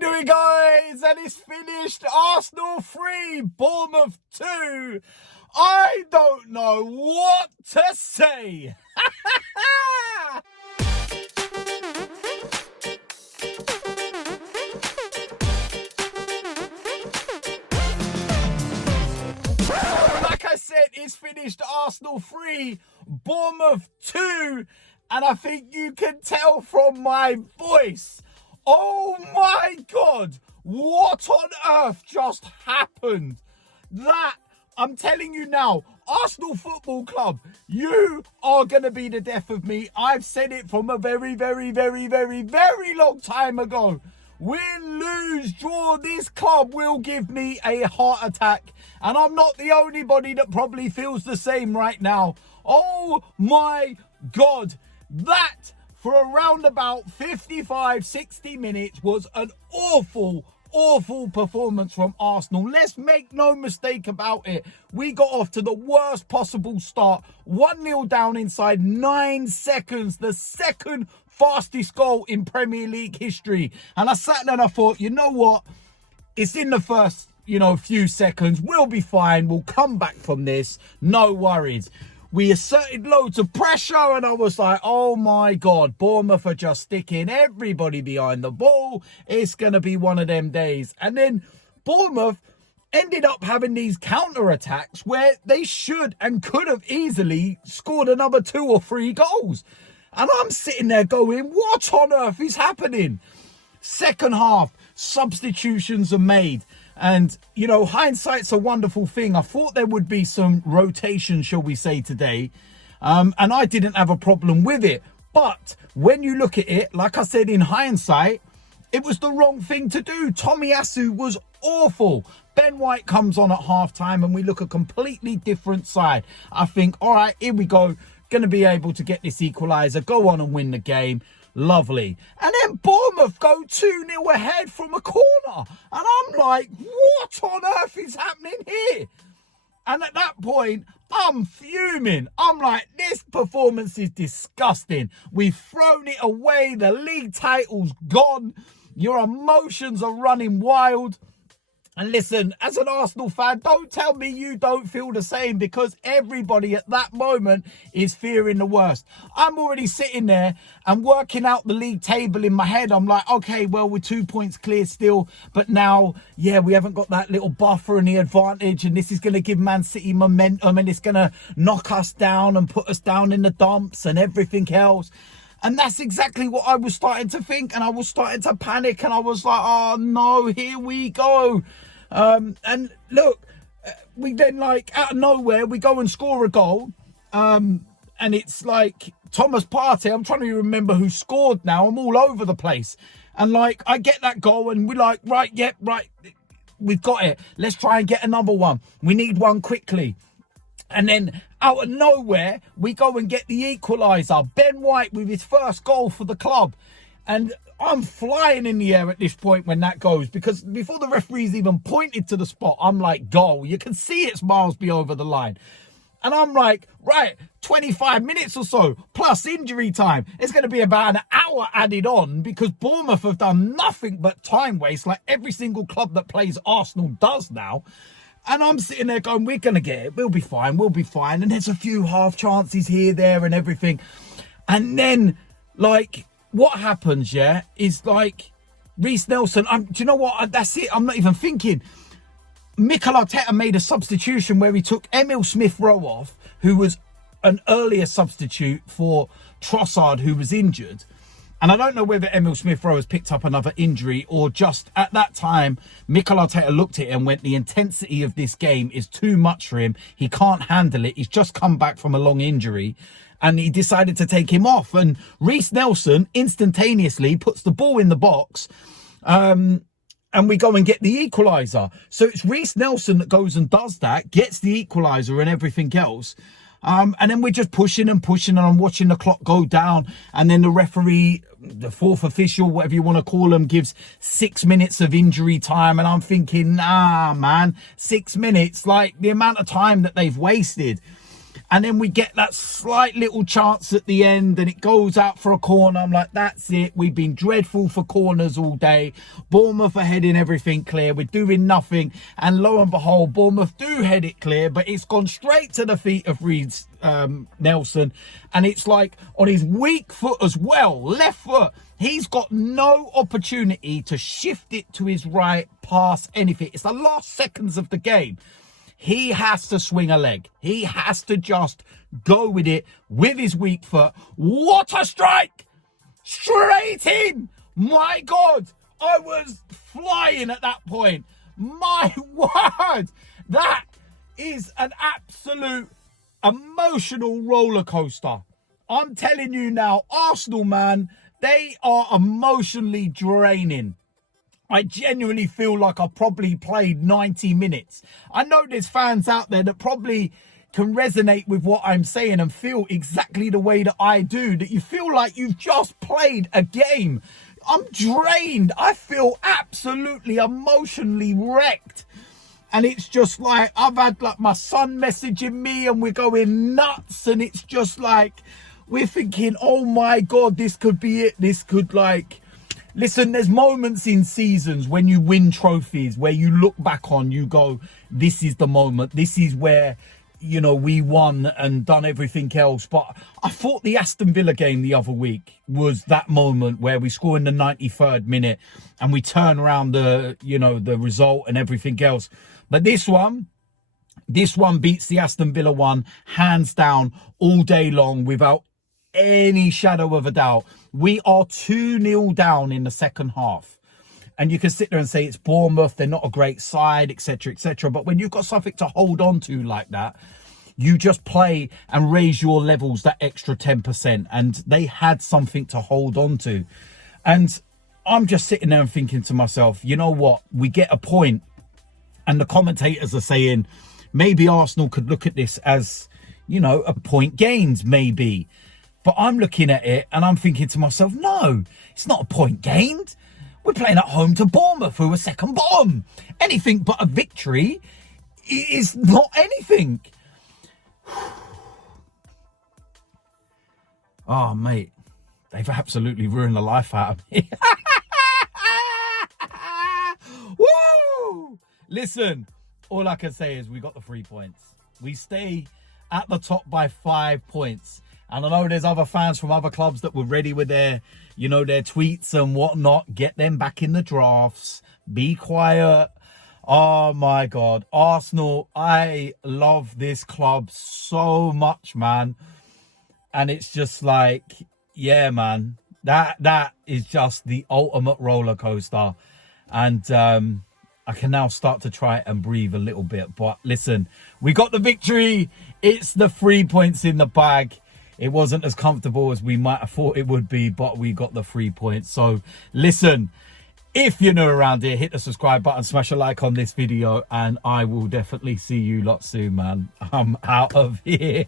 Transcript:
doing, guys? And it's finished. Arsenal 3, Bournemouth 2. I don't know what to say. Like I said, it's finished. Arsenal 3, Bournemouth 2. And I think you can tell from my voice. Oh my God, what on earth just happened? That, I'm telling you now, Arsenal Football Club, you are going to be the death of me. I've said it from a very, very, very, very, very long time ago. Win, lose, draw, this club will give me a heart attack. And I'm not the only body that probably feels the same right now. Oh my God, that for around about 55, 60 minutes was an awful performance from Arsenal. Let's make no mistake about it. We got off to the worst possible start. 1-0 down inside 9 seconds. The second fastest goal in Premier League history. And I sat there and I thought, you know what? It's in the first, few seconds. We'll be fine. We'll come back from this. No worries. We asserted loads of pressure and I was like, oh my God, Bournemouth are just sticking everybody behind the ball. It's going to be one of them days. And then Bournemouth ended up having these counter-attacks where they should and could have easily scored another 2 or 3 goals. And I'm sitting there going, what on earth is happening? Second half, substitutions are made. And, hindsight's a wonderful thing. I thought there would be some rotation, shall we say, today. And I didn't have a problem with it. But when you look at it, like I said, in hindsight, it was the wrong thing to do. Tomiyasu was awful. Ben White comes on at halftime and we look a completely different side. I think, all right, here we go. Going to be able to get this equaliser, go on and win the game. Lovely. And then Bournemouth go 2-0 ahead from a corner. And I'm like, what on earth is happening here? And at that point, I'm fuming. I'm like, this performance is disgusting. We've thrown it away. The league title's gone. Your emotions are running wild. And listen, as an Arsenal fan, don't tell me you don't feel the same, because everybody at that moment is fearing the worst. I'm already sitting there and working out the league table in my head. I'm like, okay, well, we're 2 points clear still. But now, we haven't got that little buffer and the advantage. And this is going to give Man City momentum and it's going to knock us down and put us down in the dumps and everything else. And that's exactly what I was starting to think. And I was starting to panic. And I was like, oh, no, here we go. And look, we then, out of nowhere, we go and score a goal. And it's like Thomas Partey. I'm trying to remember who scored now. I'm all over the place. And, I get that goal and we're like, right, we've got it. Let's try and get another one. We need one quickly. And then out of nowhere, we go and get the equaliser. Ben White with his first goal for the club. And I'm flying in the air at this point when that goes, because before the referees even pointed to the spot, I'm like, goal. You can see it's miles be over the line. And I'm like, right, 25 minutes or so, plus injury time. It's going to be about an hour added on, because Bournemouth have done nothing but time waste, like every single club that plays Arsenal does now. And I'm sitting there going, we're going to get it. We'll be fine. And there's a few half chances here, there and everything. And then, what happens, is Reiss Nelson. Do you know what? That's it. I'm not even thinking. Mikel Arteta made a substitution where he took Smithrowe off, who was an earlier substitute for Trossard, who was injured. And I don't know whether Smithrowe has picked up another injury or just at that time, Mikel Arteta looked at it and went, the intensity of this game is too much for him. He can't handle it. He's just come back from a long injury. And he decided to take him off. And Reiss Nelson instantaneously puts the ball in the box. And we go and get the equaliser. So it's Reiss Nelson that goes and does that, gets the equaliser and everything else. And then we're just pushing and I'm watching the clock go down. And then the referee, the fourth official, whatever you want to call him, gives 6 minutes of injury time. And I'm thinking, nah, man, 6 minutes, the amount of time that they've wasted. And then we get that slight little chance at the end and it goes out for a corner. I'm like, that's it. We've been dreadful for corners all day. Bournemouth are heading everything clear. We're doing nothing. And lo and behold, Bournemouth do head it clear, but it's gone straight to the feet of Reece Nelson. And it's like on his weak foot as well, left foot. He's got no opportunity to shift it to his right, pass anything. It's the last seconds of the game. He has to swing a leg. He has to just go with it with his weak foot. What a strike! Straight in! My God, I was flying at that point. My word! That is an absolute emotional roller coaster. I'm telling you now, Arsenal, man, they are emotionally draining. I genuinely feel like I probably played 90 minutes. I know there's fans out there that probably can resonate with what I'm saying and feel exactly the way that I do, that you feel like you've just played a game. I'm drained. I feel absolutely emotionally wrecked. And it's just like, I've had like my son messaging me and we're going nuts. And it's just like, we're thinking, oh my God, this could be it. This could like... Listen, there's moments in seasons when you win trophies where you look back on, you go, this is the moment. This is where, you know, we won and done everything else. But I thought the Aston Villa game the other week was that moment where we score in the 93rd minute and we turn around the, you know, the result and everything else. But this one beats the Aston Villa one hands down all day long without any shadow of a doubt. We are 2-0 down in the second half. And you can sit there and say it's Bournemouth, they're not a great side, etc., etc. But when you've got something to hold on to like that, you just play and raise your levels that extra 10%. And they had something to hold on to. And I'm just sitting there and thinking to myself, you know what? We get a point. And the commentators are saying maybe Arsenal could look at this as, you know, a point gained, maybe. But I'm looking at it and I'm thinking to myself, no, it's not a point gained. We're playing at home to Bournemouth, who are second bottom. Anything but a victory is not anything. Oh, mate, they've absolutely ruined the life out of me. Woo! Listen, all I can say is we got the 3 points. We stay at the top by 5 points. And I know there's other fans from other clubs that were ready with their, you know, their tweets and whatnot. Get them back in the drafts. Be quiet. Oh, my God. Arsenal, I love this club so much, man. And it's just like, yeah, man. That is just the ultimate roller coaster. And I can now start to try and breathe a little bit. But listen, we got the victory. It's the 3 points in the bag. It wasn't as comfortable as we might have thought it would be, but we got the 3 points. So listen, if you're new around here, hit the subscribe button, smash a like on this video, and I will definitely see you lot soon, man. I'm out of here.